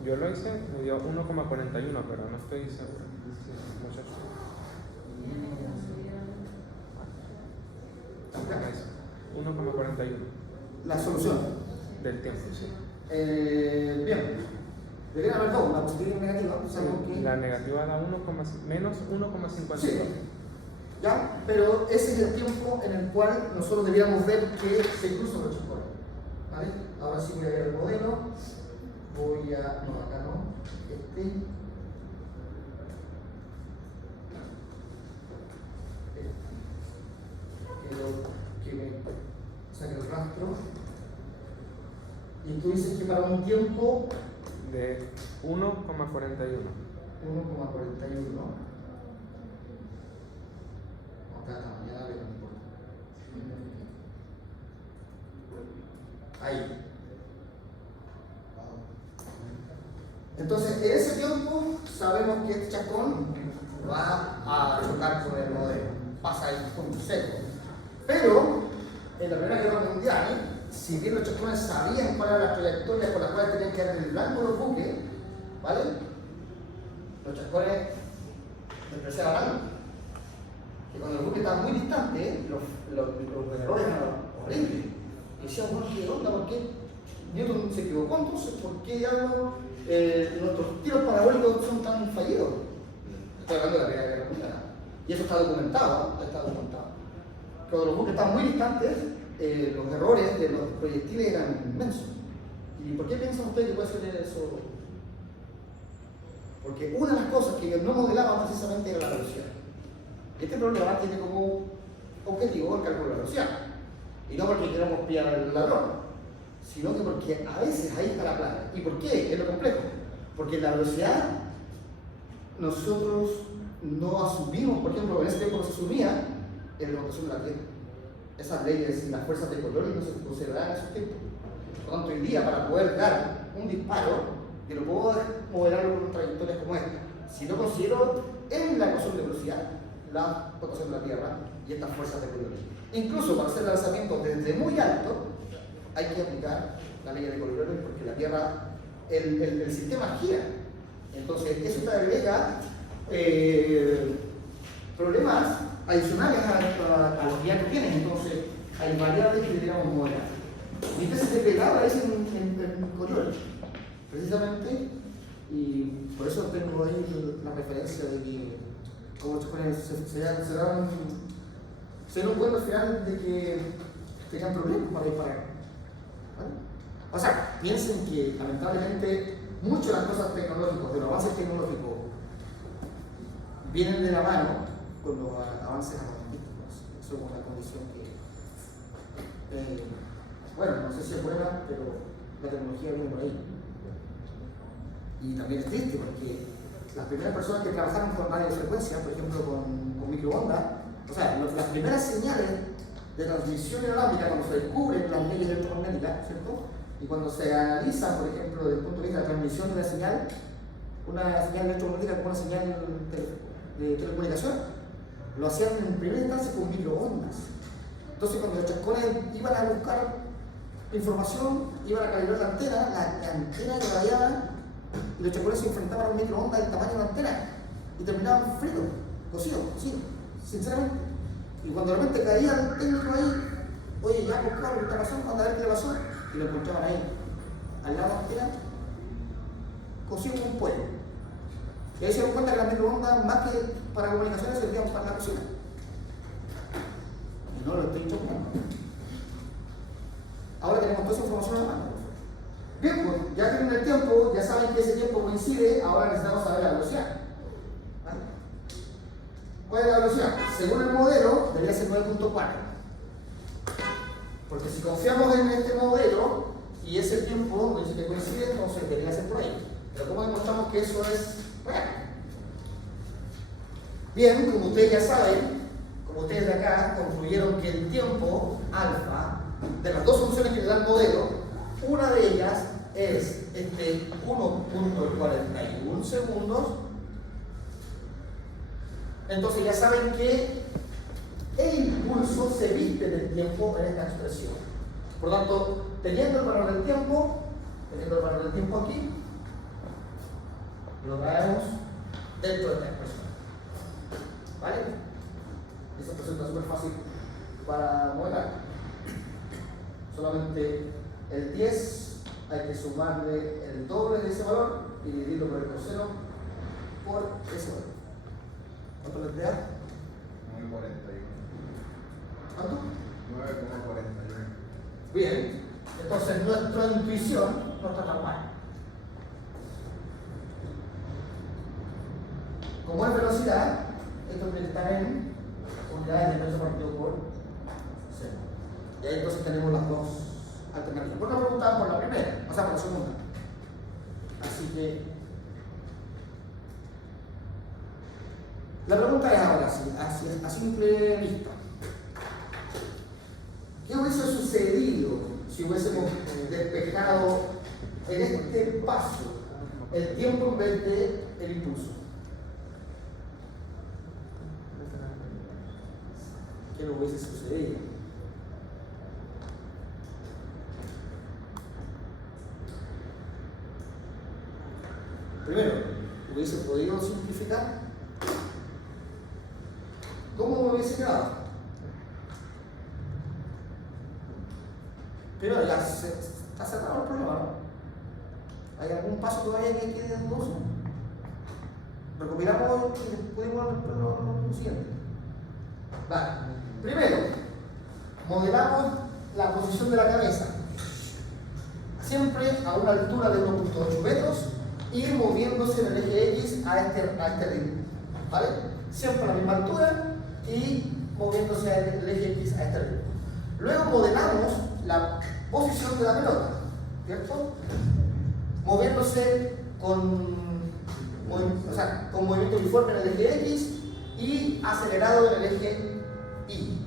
Yo lo hice, me dio 1,41, pero no estoy seguro. Muchachos. 1,41. La solución. Del tiempo, sí. Bien. Debería haber dos, una positiva y una negativa. Sí, la negativa da menos 1,52. Sí. ¿Ya? Pero ese es el tiempo en el cual nosotros deberíamos ver que se cruzan los chascones. ¿Vale? Ahora sí voy a ver el modelo. Voy a. No, acá no. Quiero que me saque el rastro. Y tú dices que para un tiempo de 1,41. 1,41. Hasta mañana, pero no importa. Ahí. Entonces, en ese tiempo sabemos que este chascón va a chocar con el modelo. Pasa ahí punto cero. Pero, en la Primera Guerra Mundial, si bien los chascones sabían cuál era la trayectoria por la cual tenían que dar el blanco los buques, ¿vale? Los chascones despreciaban que cuando el buque estaba muy distante, los errores eran horribles. Y decían, bueno, ¿qué onda? ¿Por qué Newton se equivocó entonces? ¿Por qué nuestros tiros parabólicos son tan fallidos? Estoy hablando de la Primera Guerra Mundial. Y eso está documentado, Cuando los buques estaban muy distantes, los errores de los proyectiles eran inmensos. ¿Y por qué piensan ustedes que puede ser eso? Porque una de las cosas que no modelaban precisamente era la velocidad. Este problema tiene como objetivo el cálculo de la velocidad. Y no porque queramos pillar al ladrón, sino que porque a veces ahí está la clave. ¿Y por qué? Es lo complejo. Porque en la velocidad nosotros no asumimos, por ejemplo, en ese tiempo no se asumía en la rotación de la Tierra. Esas leyes y las fuerzas de Coriolis no se consideraban en esos tiempos. Por lo tanto, hoy día, para poder dar un disparo, yo no puedo modelarlo con trayectorias como esta. Si no considero en la ecuación de velocidad la rotación de la Tierra y estas fuerzas de Coriolis. Incluso para hacer lanzamientos desde muy alto, hay que aplicar la ley de Coriolis porque la Tierra, el sistema gira. Entonces, eso te agrega problemas adicionales a los que ya tú tienes. Entonces, hay variables que deberíamos modelar. Y entonces se pegaba eso en Coriolis, precisamente, y por eso tengo ahí la referencia de que como se dieron cuenta al final de que tenían problemas para disparar. ¿Vale? O sea, piensen que lamentablemente muchas de las cosas tecnológicas, de los avances tecnológicos, vienen de la mano con los avances armamentísticos. Eso es una condición que, bueno, no sé si es buena, pero la tecnología viene por ahí. Y también es triste porque las primeras personas que trabajaron con radiofrecuencia, por ejemplo con microondas, o sea, las primeras señales de transmisión inalámbrica cuando se descubren las leyes electromagnéticas, ¿cierto? Y cuando se analiza, por ejemplo, desde el punto de vista de la transmisión de una señal electromagnética como una señal de telecomunicación, lo hacían en primera instancia con microondas. Entonces, cuando los chascones iban a buscar información, iban a calibrar la antena que radiaba, y los chascones se enfrentaban a un microondas del tamaño de la antena y terminaban fritos, cocidos, sinceramente. Y cuando de repente caía el técnico ahí, oye, ya buscaron lo que está pasando, anda a ver qué le pasó, y lo encontraban ahí, al lado de la antena, cocido como un pollo. Y ahí se dieron cuenta que las microondas, más que para comunicaciones, servían para la cocina. Y no lo estoy chocando. Ahora tenemos toda esa información en la mano. Bien, pues ya tienen el tiempo, ya saben que ese tiempo coincide, ahora necesitamos saber la velocidad. ¿Vale? ¿Cuál es la velocidad? Según el modelo, debería ser 9.4. Porque si confiamos en este modelo y ese tiempo dice que coincide, entonces debería ser por ahí. Pero ¿cómo demostramos que eso es real? Bien, como ustedes ya saben, como ustedes de acá concluyeron que el tiempo alfa de las dos funciones que le da el modelo, una de ellas es 1.41 segundos. Entonces ya saben que el impulso se viste del tiempo en esta expresión. Por lo tanto, teniendo el valor del tiempo aquí, lo traemos dentro de esta expresión. ¿Vale? Esa expresión está súper fácil para modelar. Solamente el 10 hay que sumarle el doble de ese valor y dividirlo por el coseno por ese valor. ¿Cuánto les da? 9.41. ¿Cuánto? 9.41. Bien, entonces nuestra intuición no está tan mal. Como es velocidad, esto tiene que estar en unidades de peso partido por segundo. Y ahí entonces tenemos las dos alternativas. ¿Por qué preguntaban por la primera? O sea, por la segunda. Así que la pregunta es ahora, a simple vista. ¿Qué hubiese sucedido si hubiésemos despejado en este paso el tiempo en vez de el impulso? ¿Qué no hubiese sucedido? Primero, ¿hubiese podido simplificar? ¿Cómo hubiese quedado? Primero, ya está cerrado el problema, ¿no? ¿Hay algún paso todavía que quede dudoso? Recopilamos y pudimos lo siguiente. Vale. Primero, modelamos la posición de la cabeza. Siempre a una altura de 1.8 metros y moviéndose en el eje X a este ritmo. ¿Vale? Siempre a la misma altura y moviéndose en el eje X a este ritmo. Luego modelamos la posición de la pelota, ¿cierto? Moviéndose con movimiento uniforme en el eje X y acelerado en el eje Y.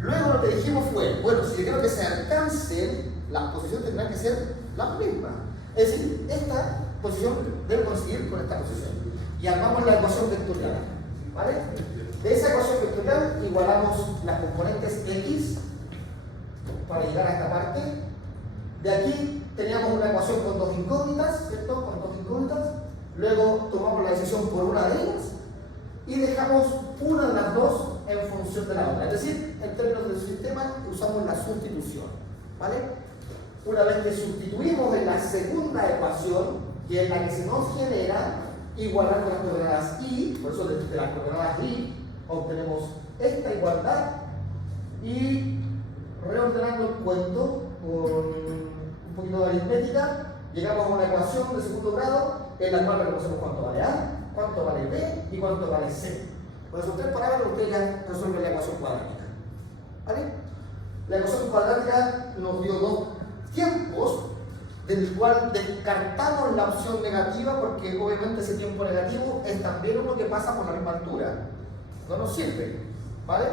Luego lo que dijimos fue, bueno, si yo quiero que se alcancen, las posiciones tendrán que ser las mismas. Es decir, esta posición debe coincidir con esta posición. Y armamos la ecuación vectorial. ¿Vale? De esa ecuación vectorial igualamos las componentes X para llegar a esta parte. De aquí teníamos una ecuación con dos incógnitas, ¿cierto? Con dos incógnitas. Luego tomamos la decisión por una de ellas y dejamos una de las dos en función de la otra. Es decir, en términos del sistema usamos la sustitución. ¿Vale? Una vez que sustituimos en la segunda ecuación, que es la que se nos genera, igualar con las coordenadas Y, por eso desde las coordenadas Y obtenemos esta igualdad y reordenando el cuento con un poquito de aritmética, llegamos a una ecuación de segundo grado en la cual reconocemos cuánto vale A, cuánto vale B y cuánto vale C. Con esos tres parámetros ustedes ya resuelven la ecuación cuadrática. ¿Vale? La ecuación cuadrática nos dio dos tiempos, del cual descartamos la opción negativa porque obviamente ese tiempo negativo es también uno que pasa por la misma altura. No nos sirve, ¿vale?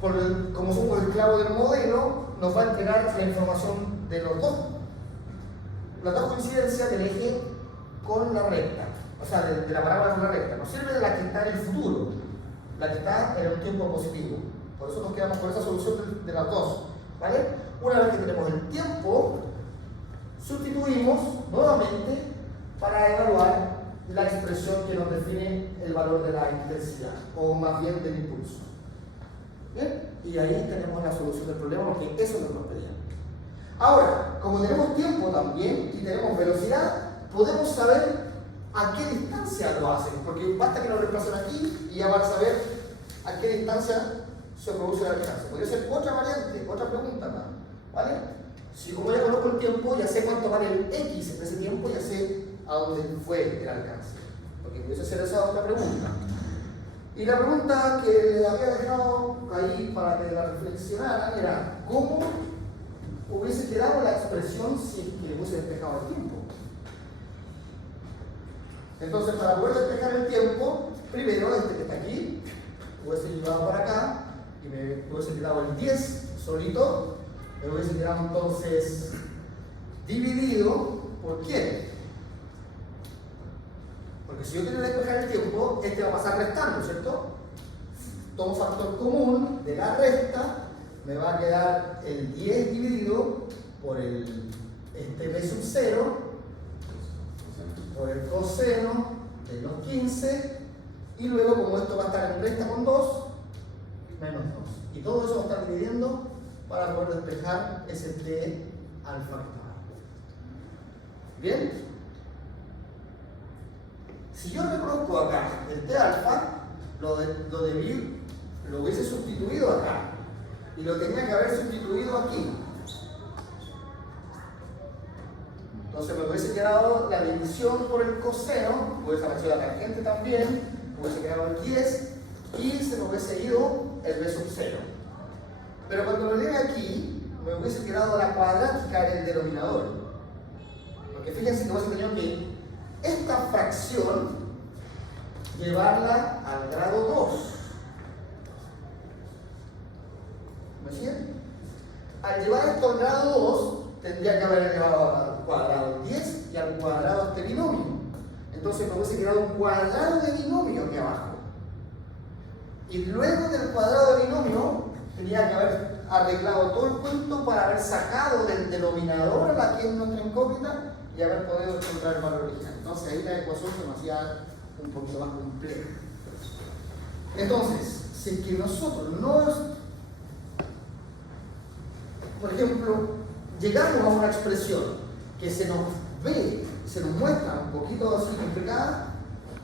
Como somos el clavo del modelo, nos va a entregar la información de los dos. Las dos coincidencias del eje con la recta, o sea, de la parábola con la recta. Nos sirve de la que está en el futuro, la que está en un tiempo positivo. Por eso nos quedamos con esa solución de las dos, ¿vale? Una vez que tenemos el tiempo, sustituimos nuevamente para evaluar la expresión que nos define el valor de la intensidad, o más bien del impulso. ¿Bien? Y ahí tenemos la solución del problema, porque eso es lo que nos pedían. Ahora, como tenemos tiempo también y tenemos velocidad, podemos saber a qué distancia lo hacen, porque basta que lo reemplacen aquí y ya van a saber a qué distancia se produce el alcance. Podría ser otra variante, otra pregunta más, ¿vale? Si como ya conozco el tiempo, ya sé cuánto vale el X en ese tiempo, ya sé a dónde fue el alcance. Porque pudiese ser esa otra pregunta. Y la pregunta que había dejado ahí para que la reflexionaran era ¿cómo hubiese quedado la expresión si es que hubiese despejado el tiempo? Entonces, para poder despejar el tiempo, primero este que está aquí, hubiese llevado para acá y me hubiese quedado el 10 solito, me hubiese quedado entonces dividido por quién. Porque si yo quiero despejar el tiempo, este va a pasar restando, ¿cierto? Tomo factor común de la resta, me va a quedar el 10 dividido por este b sub 0, por el coseno de los 15, y luego como esto va a estar en resta con 2, menos 2. Y todo eso va a estar dividiendo para poder despejar ese t alfa. ¿Bien? Si yo reconozco acá el t alfa, lo hubiese sustituido acá y lo tenía que haber sustituido aquí. Entonces me hubiese quedado la división por el coseno, hubiese aparecido la tangente también, hubiese quedado el 10 y se me hubiese ido el b sub 0. Pero cuando lo llegue aquí, me hubiese quedado la cuadrática en el denominador. Porque fíjense que hubiese tenido que esta fracción llevarla al grado 2. ¿Me siguen? Al llevar esto al grado 2, tendría que haber llevado al cuadrado 10 y al cuadrado este binomio. Entonces me hubiese quedado un cuadrado de binomio aquí abajo. Y luego del cuadrado de binomio, tenía que haber arreglado todo el cuento para haber sacado del denominador a la que es nuestra incógnita y haber podido encontrar el valor original. Entonces ahí la ecuación se me hacía un poquito más compleja. Entonces, si es que nosotros por ejemplo, llegamos a una expresión que se nos ve, se nos muestra un poquito así complicada,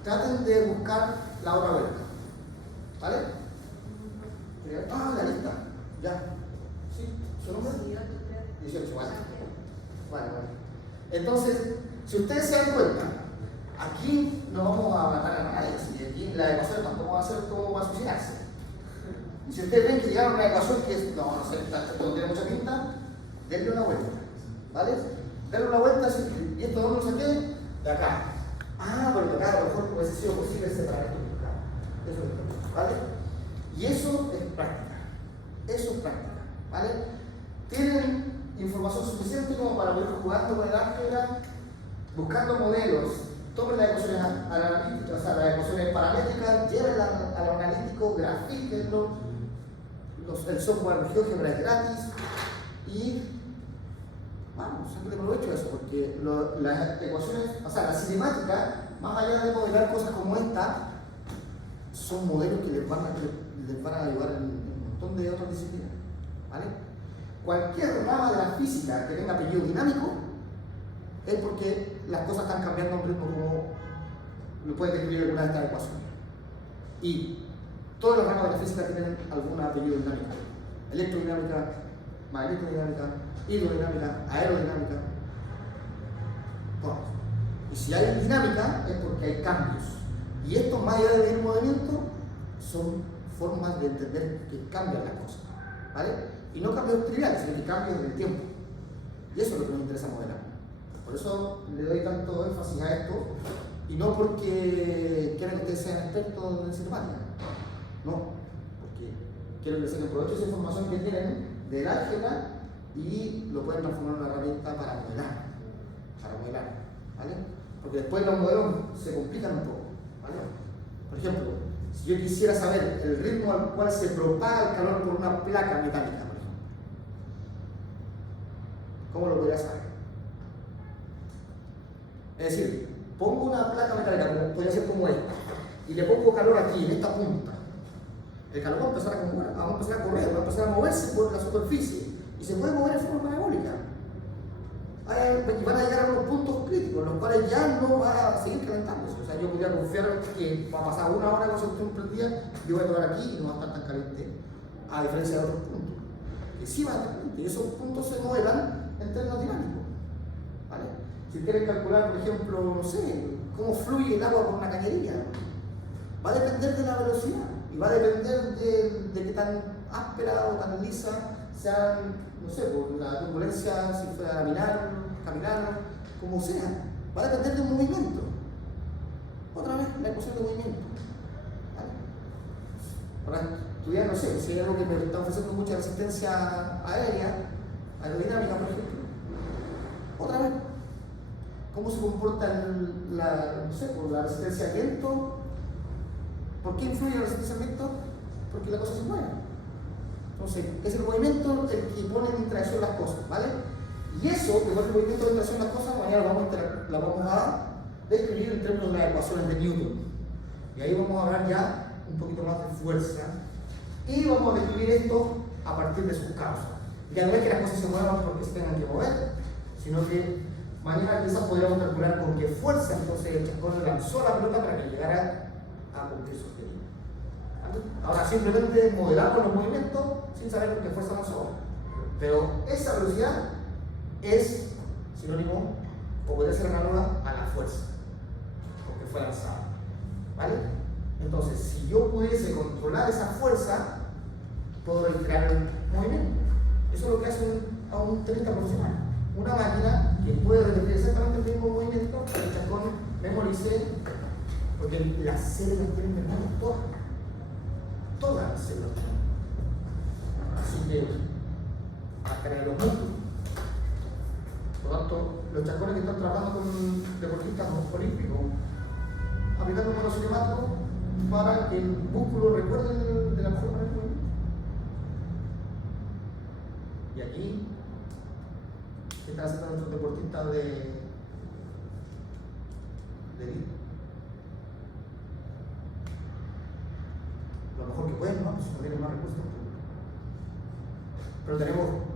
traten de buscar la otra vuelta. ¿Vale? La lista. Ya. ¿Sí? ¿Su nombre? 18, vale. Vale. Entonces, si ustedes se dan cuenta, aquí no vamos a matar a nadie, y aquí la ecuación tampoco va a ser como va a suicidarse. Y si ustedes ven que llegaron a una ecuación que no sé, esto no tiene mucha pinta, denle una vuelta. ¿Vale? Denle una vuelta, y esto dónde lo saqué, de acá. Pero de acá a lo mejor hubiese sido posible separar esto de acá. Eso es práctica, ¿vale? Y eso es práctica. Eso es práctica, ¿vale? Tienen información suficiente como para poder jugando con el álgebra, buscando modelos, tomen las ecuaciones analíticas, o sea, las ecuaciones paramétricas, llévenlas a lo analítico, grafíquenlo, el software GeoGebra es gratis y vamos, siempre provecho eso, porque las ecuaciones, o sea, la cinemática, más allá de modelar cosas como esta, son modelos que les van a ayudar en un montón de otras disciplinas, ¿vale? Cualquier rama de la física que tenga apellido dinámico es porque las cosas están cambiando a un ritmo como lo pueden describir alguna de estas ecuaciones. Y todas las ramas de la física tienen algún apellido dinámico: electrodinámica, magnetodinámica, hidrodinámica, aerodinámica. Todas. Y si hay dinámica es porque hay cambios. Y esto, más allá de medir movimiento, son formas de entender que cambian las cosas, ¿vale? Y no cambios triviales, sino que cambios en el tiempo. Y eso es lo que nos interesa modelar. Por eso le doy tanto énfasis a esto, y no porque quiera que ustedes sean expertos en cinemática. No, porque quiero que les saquen provecho de esa información que tienen del álgebra y lo pueden transformar en una herramienta para modelar, ¿vale? Porque después los modelos se complican un poco, ¿vale? Por ejemplo, si yo quisiera saber el ritmo al cual se propaga el calor por una placa metálica, por ejemplo, ¿cómo lo podría saber? Es decir, pongo una placa metálica, como podría ser como esta, y le pongo calor aquí, en esta punta. El calor va a empezar a correr, va a empezar a moverse por la superficie, y se puede mover en forma parabólica. Y van a llegar a unos puntos críticos, los cuales ya no van a seguir calentándose. O sea, yo podría confiar que va a pasar una hora con ese cuestión prendida, yo voy a tocar aquí y no va a estar tan caliente, a diferencia de otros puntos, que sí van a estar calientes, y esos puntos se modelan en términos dinámicos, ¿vale? Si quieren calcular, por ejemplo, no sé, cómo fluye el agua por una cañería, va a depender de la velocidad y va a depender de qué tan áspera o tan lisa sea, no sé, por la turbulencia, si fuera laminar, caminar, como sea. Va a depender de un movimiento. Otra vez, la ecuación de movimiento, ¿vale? Para estudiar, no sé, si hay algo que me está ofreciendo mucha resistencia aérea, aerodinámica, por ejemplo. Otra vez, ¿cómo se comporta la resistencia al viento? ¿Por qué influye la resistencia al viento? Porque la cosa se mueve. Entonces, es el movimiento el que pone en interacción las cosas, ¿vale? Y eso, que pone el movimiento de interacción las cosas, mañana lo vamos a describir en términos de las ecuaciones de Newton. Y ahí vamos a hablar ya un poquito más de fuerza. Y vamos a describir esto a partir de sus causas. Ya no es que las cosas se muevan porque se tengan que mover, sino que mañana quizás podríamos calcular con qué fuerza entonces el chascón lanzó la pelota para que llegara a cumplir su objetivo. Ahora simplemente modelamos los movimientos sin saber con qué fuerza lanzó. Pero esa velocidad es sinónimo o puede ser análoga a la fuerza, porque fue lanzada, ¿vale? Entonces, si yo pudiese controlar esa fuerza, puedo recrear el movimiento. Eso es lo que hace a un tenista profesional. Una máquina que puede repetir exactamente el mismo movimiento para que el chascón memorice, porque las células tienen memoria, todas las células. Así que, hasta en los músculos. Por lo tanto, los chascones que están trabajando con deportistas olímpicos, aplicando un modo cinemático para que el músculo recuerde de la mejor manera el movimiento. Y aquí, ¿qué están haciendo nuestros deportistas de elite? Lo mejor que pueden, ¿no? Pues no tienen más recursos. Pero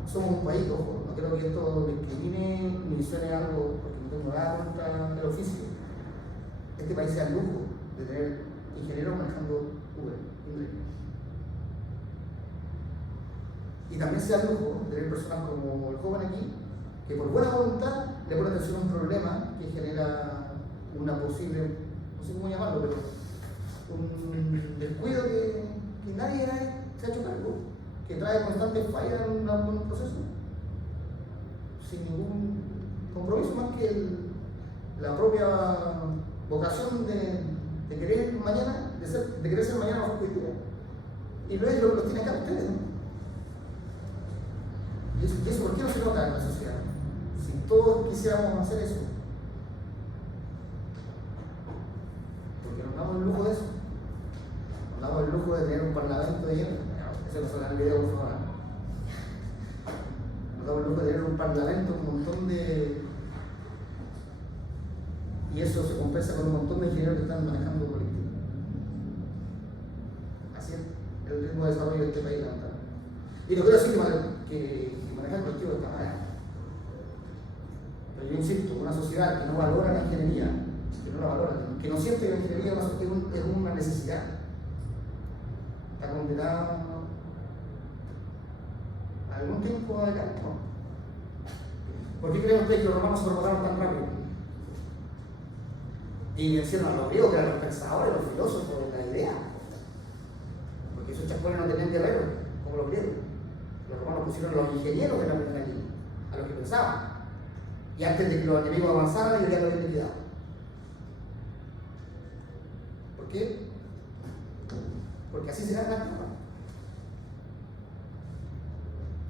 somos un país, ojo, no creo que esto discrimine ni suene algo, porque no tengo nada contra el oficio. Este país sea el lujo de tener ingenieros manejando Uber. Y también sea el lujo de tener personas como el joven aquí, que por buena voluntad le pone atención a un problema que genera una posible, no sé cómo llamarlo, pero un descuido que nadie se ha hecho cargo, que trae constantes fallas en un proceso, sin ningún compromiso más que la propia vocación de querer mañana de querer ser mañana mejor que hoy día. Y luego lo tienen acá ustedes, ¿no? ¿Y eso por qué no se nota en la sociedad? Si todos quisiéramos hacer eso. Porque nos damos el lujo de eso. Nos damos el lujo de tener un parlamento lleno. Eso no suena en el video, por favor. Nos damos el lujo de tener un parlamento con un montón de... Y eso se compensa con un montón de ingenieros que están manejando colectivos. Así es el ritmo de desarrollo de este país, lamentablemente. Y no quiero decir que manejar colectivo está mal. Pero yo insisto, una sociedad que no valora la ingeniería, que no la valora, que no siente que la ingeniería es una necesidad, está condenada a algún tiempo adelante. ¿Por qué creen ustedes que los romanos se prepararon tan rápido? Y vencieron a los griegos, que eran los pensadores, los filósofos de la idea. Porque esos chascones no tenían guerreros, como los griegos. Los romanos pusieron a los ingenieros en la primera línea, a los que pensaban. Y antes de que los enemigos avanzaran, ellos ya lo habían liquidado. ¿Por qué? Porque así se gana la guerra.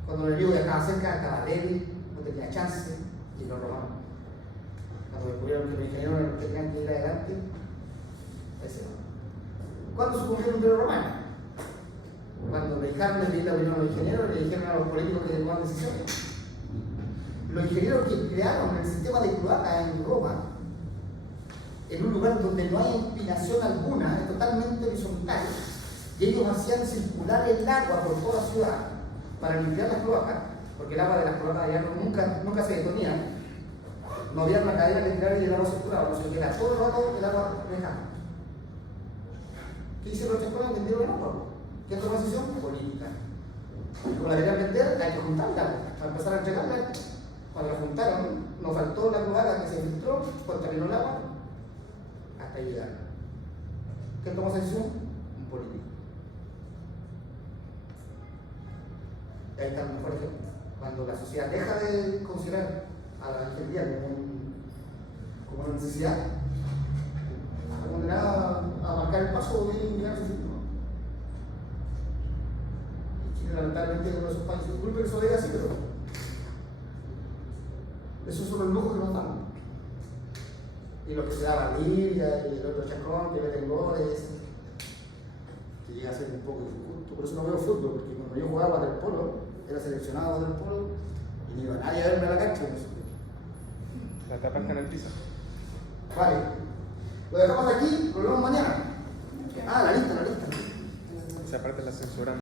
Cuando el enemigo ya estaba cerca, estaba débil, no tenía chance, y los romanos, cuando descubrieron que los ingenieros eran los que tenían que ir adelante, ese no. ¿Cuándo sucumbió el Imperio Romano? Cuando dejaron de pedir la opinión a los ingenieros, le dijeron a los políticos que tomaban decisiones. Los ingenieros que crearon el sistema de cloaca en Roma, en un lugar donde no hay inclinación alguna, es totalmente horizontal, y ellos hacían circular el agua por toda la ciudad para limpiar las cloacas, porque el agua de las cloacas ya nunca se deponía. No había una cadena que tirar y el agua circulaba, sino que era todo el rato el agua lejana. ¿Qué hicieron los chascones? Vendieron el agua. ¿Qué tomó decisión? Política. Como la querían vender, hay que juntarla. Para empezar a entregarla, cuando la juntaron, nos faltó la cloaca que se filtró, contaminó el agua, hasta llegar. ¿Qué tomó esa decisión? Un político. Y ahí está el mejor ejemplo. Cuando la sociedad deja de considerar a la ingeniería como una necesidad, está condenada a marcar el paso y llegar a ese sitio. Y Chile, lamentablemente, es uno de esos países. Disculpe que eso diga así, pero esos son los lujos que nos dan. Y lo que se da a Libia, y el otro chacón, que meten goles, que llega a ser un poco injusto. Por eso no veo fútbol, porque cuando yo jugaba waterpolo, era seleccionado waterpolo, y no iba nadie a verme a la cancha. La tapa está en el piso. Vale. Lo dejamos aquí, lo vemos mañana. Ah, la lista. Esa parte la censuramos.